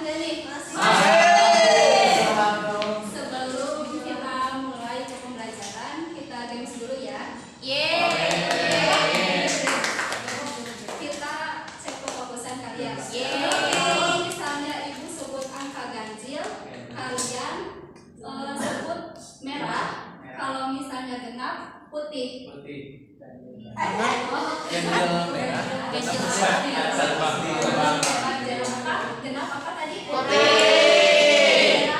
nggak nih? Sebelum kita mulai ke pembelajaran, kita games dulu ya. Kita cek kefokusan kalian. Kalau misalnya ibu sebut angka ganjil, kalian sebut merah. Kalau misalnya genap, putih. Genap apa tadi?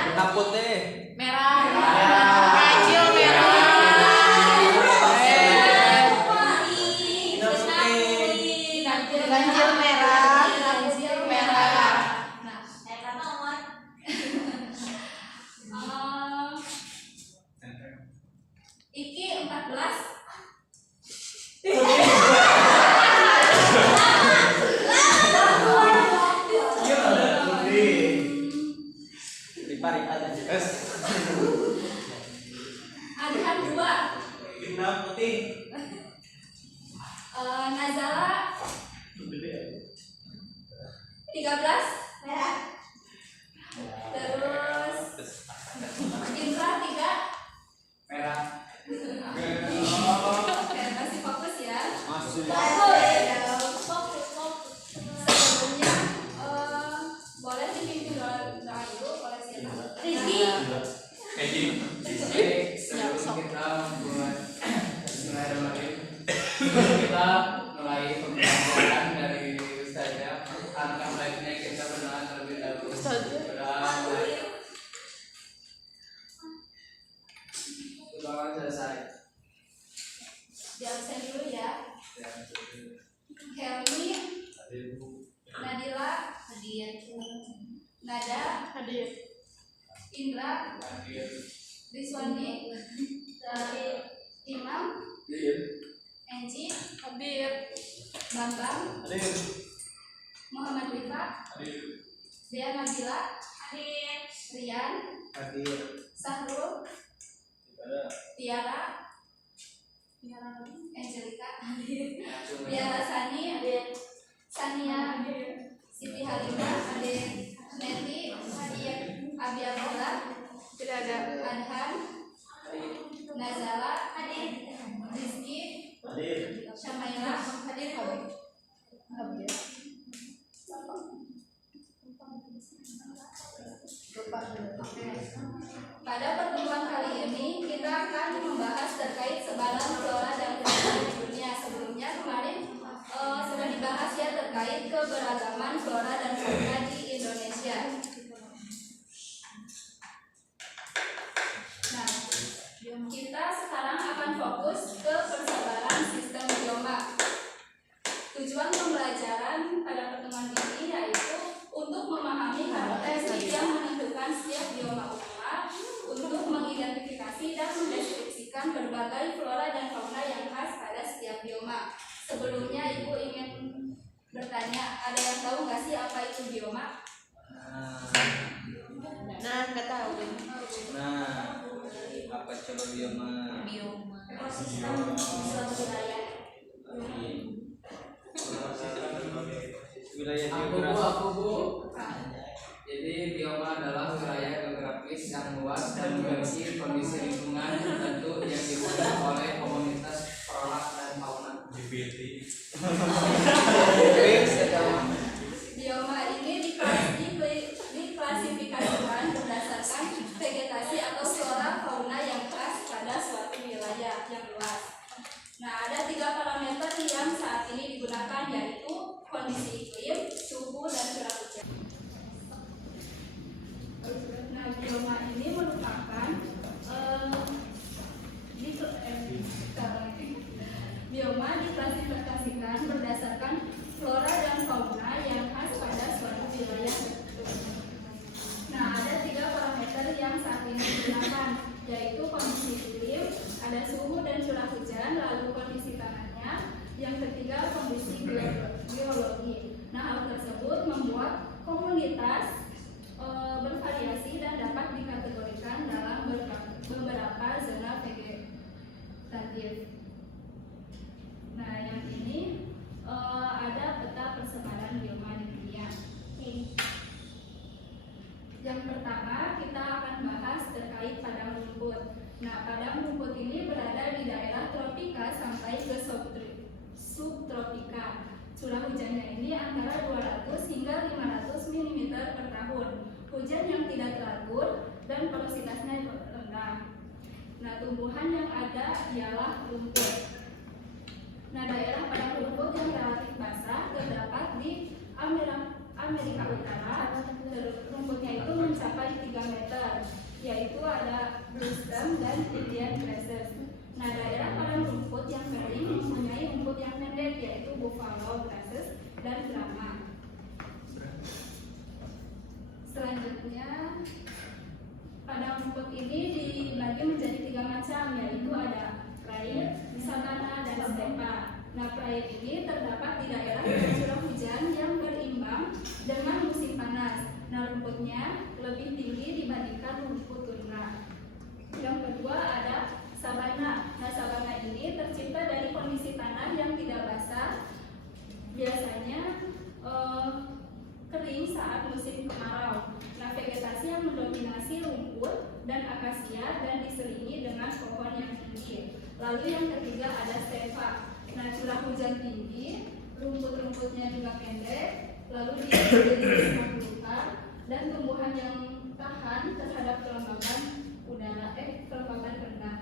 Genap putih. Merah. Ganjil merah. Ganjil merah. Ganjil merah. Iki 14. Adhan 2. Genap putih. Nazala 13. Merah. Terus Indra 3. Merah. Oke, masih fokus ya. Masih. Sebelumnya boleh dipimpin doa dulu oleh siapa? Rizky. Sebelum kita membuat kita mulai pembelajaran dari Ustazah. Alangkah baiknya kita berdoa terlebih dahulu. Doa selesai. Di absen dulu ya. Helmi, Nadila, Nada, Indra, Rizwandi, Imam, Enci, Bambang, Muhammad Rifa, Dea Nabila, Rian, Sahrul, Tiara, Angelika, Tiara Sani, Sania, Siti Halimah, Neti, Abi Abdullah, Adhan, Nazala, Rizky, Syamaila, Pada pertemuan kali ini kita akan membahas terkait sebaran flora dan fauna di dunia. Sebelumnya kemarin sudah dibahas ya terkait keberagaman flora dan fauna di Indonesia. Nah, kita sekarang akan fokus ke persebaran sistem bioma. Tujuan pembelajaran pada pertemuan ini yaitu untuk memahami karakteristik yang menentukan setiap bioma utama, untuk mengidentifikasi dan mendeskripsikan berbagai flora dan fauna yang khas pada setiap bioma. Sebelumnya Ibu ingin bertanya, ada yang tahu nggak sih apa itu bioma? Nggak tahu. Apa coba bioma? Ekosistem suatu wilayah. Wilayah Aku geografi. Bu. Jadi bioma adalah wilayah geografis yang luas dan memiliki kondisi lingkungan tertentu yang dibentuk oleh komunitas flora dan fauna. Bioma ini diklasifikasikan berdasarkan vegetasi atau flora fauna yang khas pada suatu wilayah yang luas. Nah, ada 3 parameter yang saat ini digunakan, yaitu kondisi iklim, suhu, dan curah hujan. Nah, bioma ini merupakan bioma diklasifikasikan berdasarkan flora dan fauna yang khas pada suatu wilayah. Nah, ada 3 parameter yang saat ini digunakan, yaitu kondisi iklim, ada suhu dan curah hujan, lalu kondisi tanahnya, yang ketiga kondisi geologi. Nah, hal tersebut membuat komunitas bervariasi dan dapat dikategorikan dalam beberapa zona vegetatif. Nah, yang ini ada peta persebaran bioma di dunia. Yang pertama kita akan bahas terkait padang rumput. Nah, padang rumput ini berada di daerah tropika sampai ke subtropika. Curah hujannya ini antara 200 hingga 500 mm per tahun. Hujan yang tidak teratur dan porositasnya rendah. Nah, tumbuhan yang ada ialah rumput. Nah, daerah padang rumput yang relatif basah terdapat di Amerika Utara. Rumputnya itu mencapai 3 meter, yaitu ada bluestem dan Indian grasses. Nah, daerah padang rumput yang kering mempunyai rumput yang pendek, yaitu buffalo grasses dan drama. Selanjutnya, padang rumput ini dibagi menjadi 3 macam, yaitu ada prairie, savana, dan stepa. Nah, prairie ini terdapat di daerah dengan curah hujan yang berimbang dengan musim panas. Nah, rumputnya lebih tinggi dibandingkan rumput tundra. Yang kedua ada savana. Nah, savana ini tercipta dari kondisi tanah yang tidak basah, biasanya kering saat musim kemarau. Nah, vegetasi yang mendominasi rumput dan akasia dan diselingi dengan pohon yang tinggi. Lalu yang ketiga ada stepa. Nah, curah hujan tinggi, rumput-rumputnya juga pendek, lalu dia jadi menggunakan dan tumbuhan yang tahan terhadap kelembaban udara, kelembaban rendah.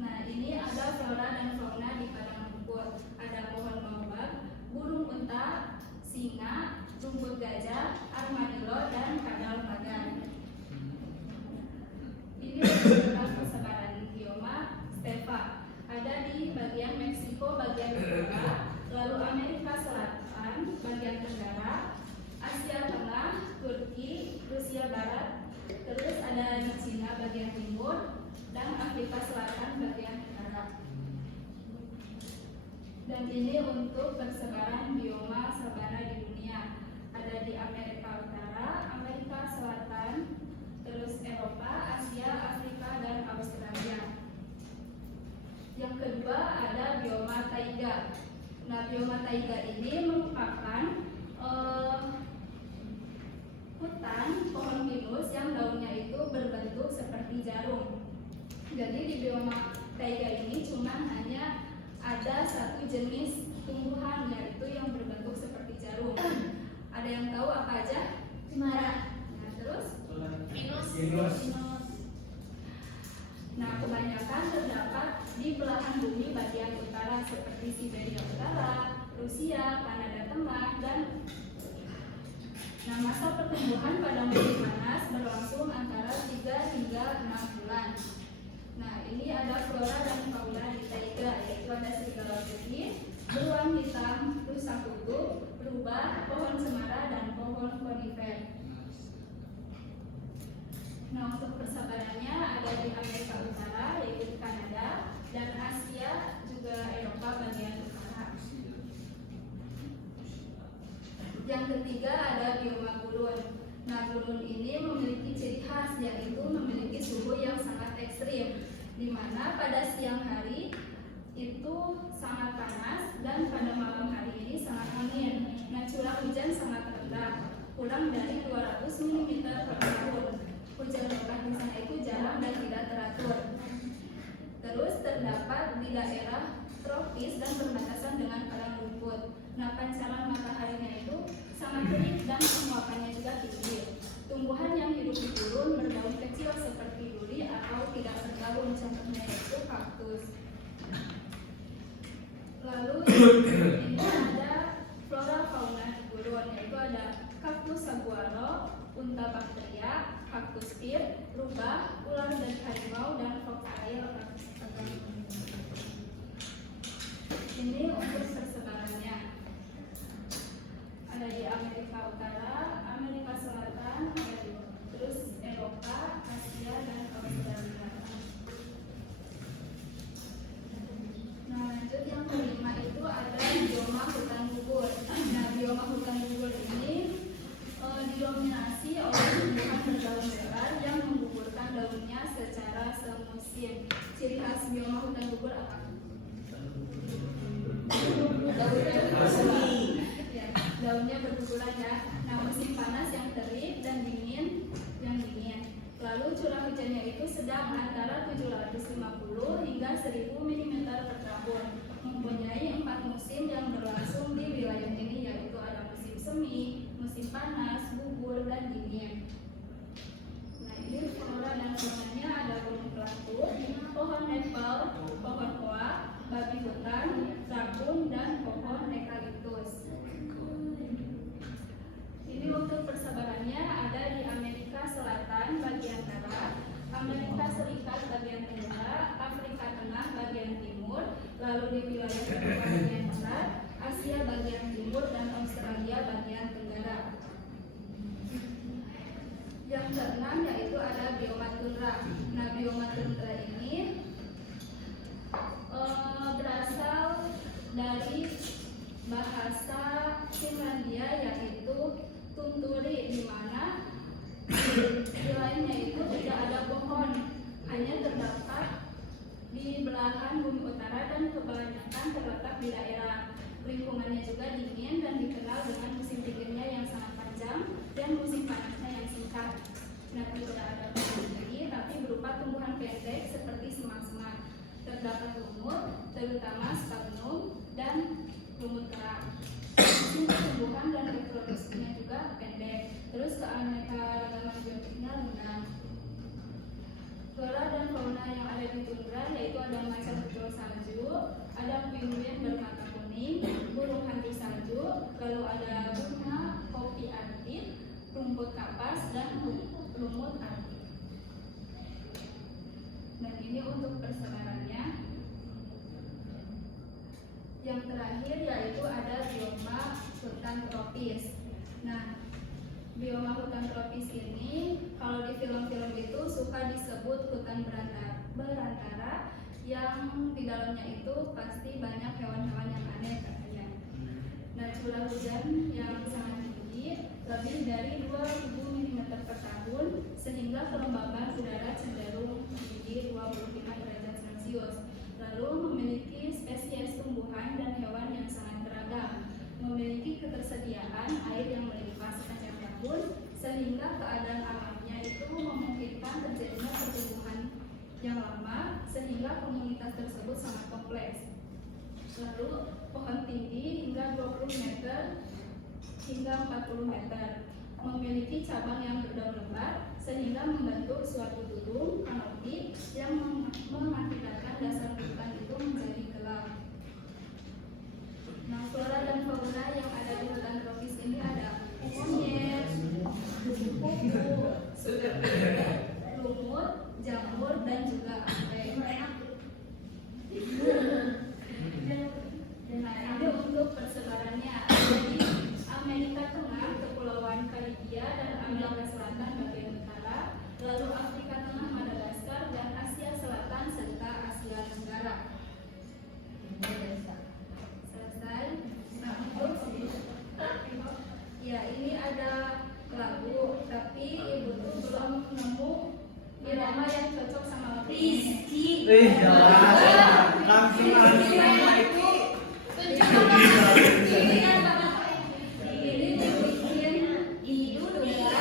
Nah, ini ada flora dan fauna di padang rumput. Ada pohon baobab, burung unta, singa, rumput gajah, armadillo, dan kadal pagan. Ini adalah persebaran bioma stepa. Ada di bagian Meksiko bagian utara, lalu Amerika Selatan bagian tenggara, Asia Tengah, Turki, Rusia Barat, terus ada di Cina bagian timur, dan Afrika Selatan bagian utara. Dan ini untuk persebaran bioma sabana di dunia. Ada di Amerika Utara, Amerika Selatan, terus Eropa, Asia, Afrika, dan Australia. Yang kedua ada bioma taiga. Nah, bioma taiga ini merupakan hutan pohon pinus yang daunnya itu berbentuk seperti jarum. Jadi di bioma taiga ini cuma hanya ada satu jenis tumbuhan, yaitu yang berbentuk seperti jarum. Ada yang tahu apa aja? Cemara. Nah, terus? Pinus. Nah, kebanyakan terdapat di belahan bumi bagian utara seperti Siberia Utara, Rusia, Kanada Tengah, dan masa pertumbuhan pada musim panas berlangsung antara 3 hingga 6 bulan. Nah, ini ada flora dan fauna di taiga, yaitu ada serigala putih, beruang hitam, rusa kutub, rubah, pohon cemara, dan pohon konifer. Nah, untuk persebarannya ada di Amerika Utara, yaitu di Kanada, dan Asia, juga Eropa bagian utara. Yang ketiga ada bioma gurun. Nah, gurun ini memiliki ciri khas, yaitu memiliki suhu yang sangat ekstrim, di mana pada siang hari itu sangat panas dan pada malam hari ini sangat angin. Nah, curah hujan sangat rendah, kurang dari 200 mm per tahun. Hujan lebat di sana itu jarang dan tidak teratur. Terus terdapat di daerah tropis dan berbatasan dengan padang rumput. Nah, pancaran mataharinya itu sangat terik dan penguapannya juga tinggi. Tumbuhan yang hidup di gurun berdaun kecil seperti duri atau tidak berdaun, contohnya itu kaktus. Lalu ini ada flora fauna di gurun, yaitu ada kaktus saguaro, unta bakteria, kaktus pir, rubah, ular dan harimau, dan koktail. Ini untuk persebarannya. Ada di Amerika Utara, Amerika Selatan, terus Eropa, Asia, dan Australia. Nah, lanjut yang kelima itu ada bioma hutan gugur. Nah, bioma hutan gugur ini didominasi oleh tumbuhan berdaun lebar yang menggugurkan daunnya secara semusim. Ciri khas bioma hutan gugur apa? Lalu curah hujannya itu sedang antara 750 hingga 1000 mm per tahun. Mempunyai 4 musim yang berlangsung di wilayah ini, yaitu ada musim semi, musim panas, gugur, dan dingin. Nah, ini flora dan faunanya ada gunung beratus, pohon maple, pohon oak, babi hutan, rabun, dan pohon eukaliptus. Ini untuk persebarannya ada di Amerika Selatan bagian barat, Amerika Serikat bagian tenggara, Afrika Tengah bagian timur, lalu di wilayah Eropa bagian barat, Asia bagian timur, dan Australia bagian tenggara. Yang keenam yaitu ada bioma tundra. Nah, bioma tundra ini berasal dari bahasa Finlandia yaitu tunturi, di mana di lainnya itu tidak ada pohon, hanya terdapat di belahan bumi utara dan kebanyakan terletak di daerah. Lingkungannya juga dingin dan dikenal dengan musim dinginnya yang sangat panjang dan musim panasnya yang singkat. Nah, tidak ada pohon tinggi tapi berupa tumbuhan pendek seperti semak-semak. Terdapat lumut, terutama sphagnum dan lumut kerang. Musim pertumbuhan dan reproduksinya juga pendek. Terus keanekaragaman biotiknya rendah. Flora dan fauna yang ada di tundra yaitu ada macan tutul salju, ada penguin bermata kuning, burung hantu salju, lalu ada bunga kopi artik, rumput kapas, dan lumut artik. Dan ini untuk persebarannya. Yang terakhir yaitu ada bioma hutan tropis. Nah, bioma hutan tropis ini kalau di film-film itu suka disebut hutan berantara yang di dalamnya itu pasti banyak hewan-hewan yang aneh katanya. Nah, curah hujan yang sangat tinggi, lebih dari 2000 mm per tahun, sehingga kelembaban udara cenderung tinggi 25 derajat Celcius. Lalu memiliki spesies tumbuhan dan hewan yang sangat beragam, memiliki ketersediaan air yang melimpah sepanjang tahun, sehingga keadaan alamnya itu memungkinkan terjadinya pertumbuhan yang lama, sehingga komunitas tersebut sangat kompleks. Lalu pohon tinggi hingga 20 meter hingga 40 meter, memiliki cabang yang berdaun lebat sehingga membentuk suatu dudung kanopi yang mengakibatkan dasar hutan itu menjadi gelap. Nah, flora dan fauna yang ada di hutan tropis ini ada monyet, kupu-kupu, lumut, jamur, dan juga anggrek. Nah, ini untuk persebarannya ada di Amerika Tengah, Kepulauan Karibia, dan Amerika Selatan bagian utara, lalu Afrika Tengah, Madagaskar, dan Asia Selatan serta Asia Tenggara. Selesai. Nah, untuk ya ini ada lagu, tapi ibu tuh belum nemu irama yang cocok sama lagu ini. Langsung Ini dibikin Idu ya.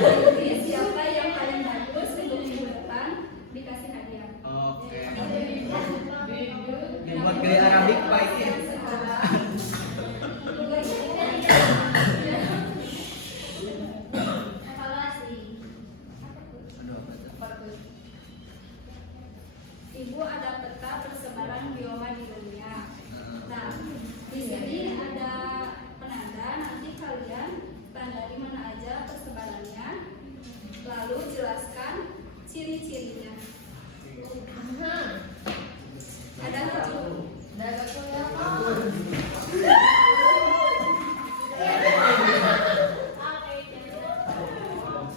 Jadi siapa yang paling bagus untuk minggu depan dikasih hadiah. Oke. Yang Buat gaya Arabik Pak ini. Evaluasi. Ibu ada peta persebaran bioma di dunia. Nah, di sini ada penanda. Nanti kalian tanda di mana aja persebarannya. Lalu jelaskan ciri-cirinya. Ada tahu?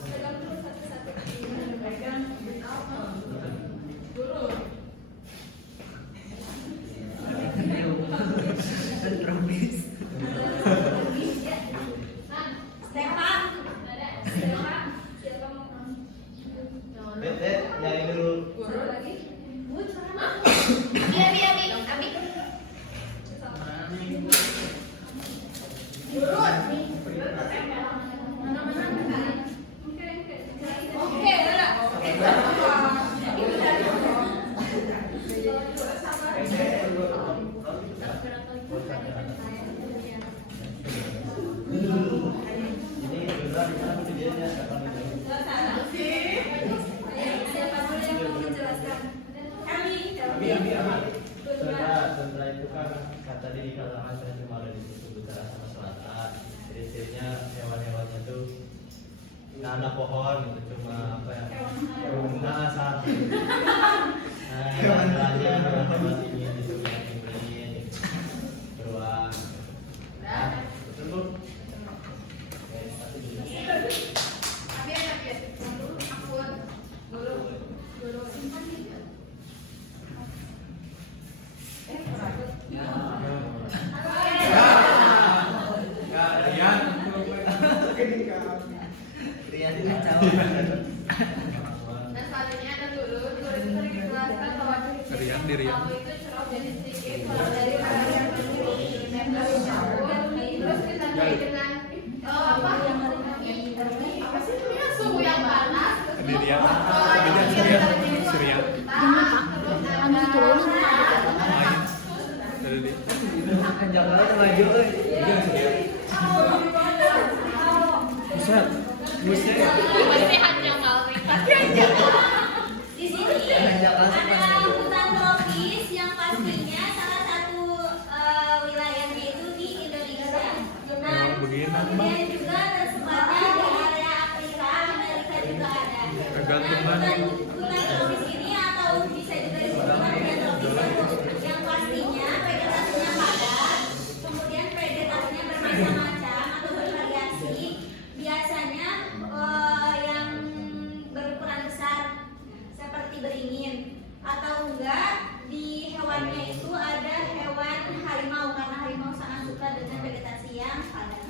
Pegang dulu satu-satu. Guru. Tropis. Stefan. Stefan. Siapa mau? Bete, nyari dulu. Guru lagi. Oke, nggak ada pohon gitu, cuma apa ya? Nah, saat jalan-jalannya hewan ini gitu yang dibeliin gitu. Beruang. Udah. Betul Bu? Oke, satu dulu. Tapi enak ya. Dulu akun. Dulu simpan gitu. Kurang. Rian kacau. Dan selanjutnya ada dulu sering dijelaskan bahwa kamu itu cerah jadi sedikit kalau dari hal yang terus kita dengan apa sih namanya suhu yang panas Kan Jakarta maju euy. Buset. Buset. Di sini ada hutan tropis yang pastinya salah satu wilayahnya itu di Indonesia. Nah, kemudian juga tersebutnya di area Afrika, Amerika juga ada. Nah, hutan tropis ini atau bisa juga disebut hutan tropis yang pastinya vegetasinya padat, kemudian predatasinya bermacam-macam atau bervariasi. Biasanya yang berukuran besar seperti beringin atau enggak di hewannya itu ada hewan harimau karena harimau sangat suka dengan vegetasi yang padat.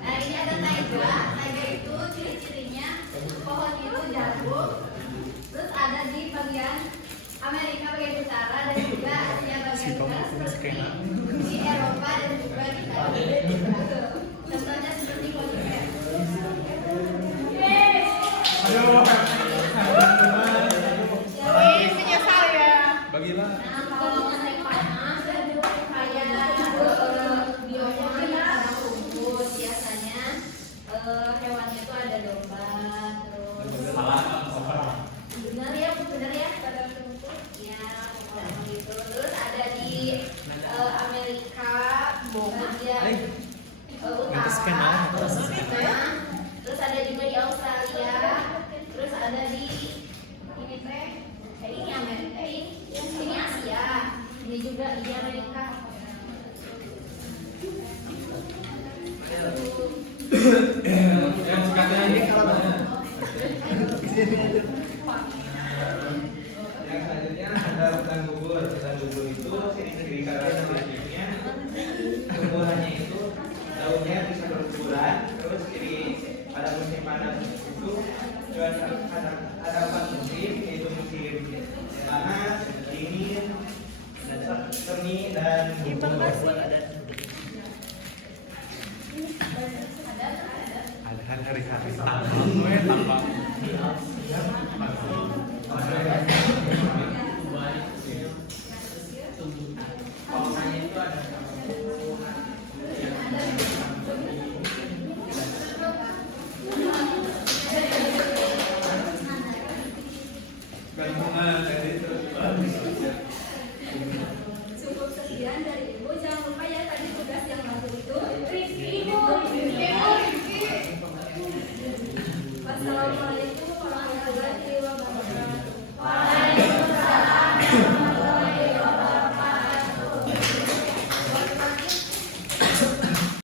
Nah ini ada taiga. Taiga itu ciri-cirinya pohonnya itu jagung. Terus ada di bagian Amerika bagian utara dan juga Asia bagian utara seperti di Eropa dan juga di Kanada. Contohnya seperti konfer. Bagilah. Nah kalau musim panas kayak bioma di padang rumput biasanya hewannya itu ada domba terus benar ya padang rumput ya gitu. Terus ada di Amerika bagian utara terus ada juga di Australia terus ada di ini ini Amerika ini Asia ini juga di Amerika. Yang singkatnya ini kalau Yang selanjutnya ada hutan gugur. Kita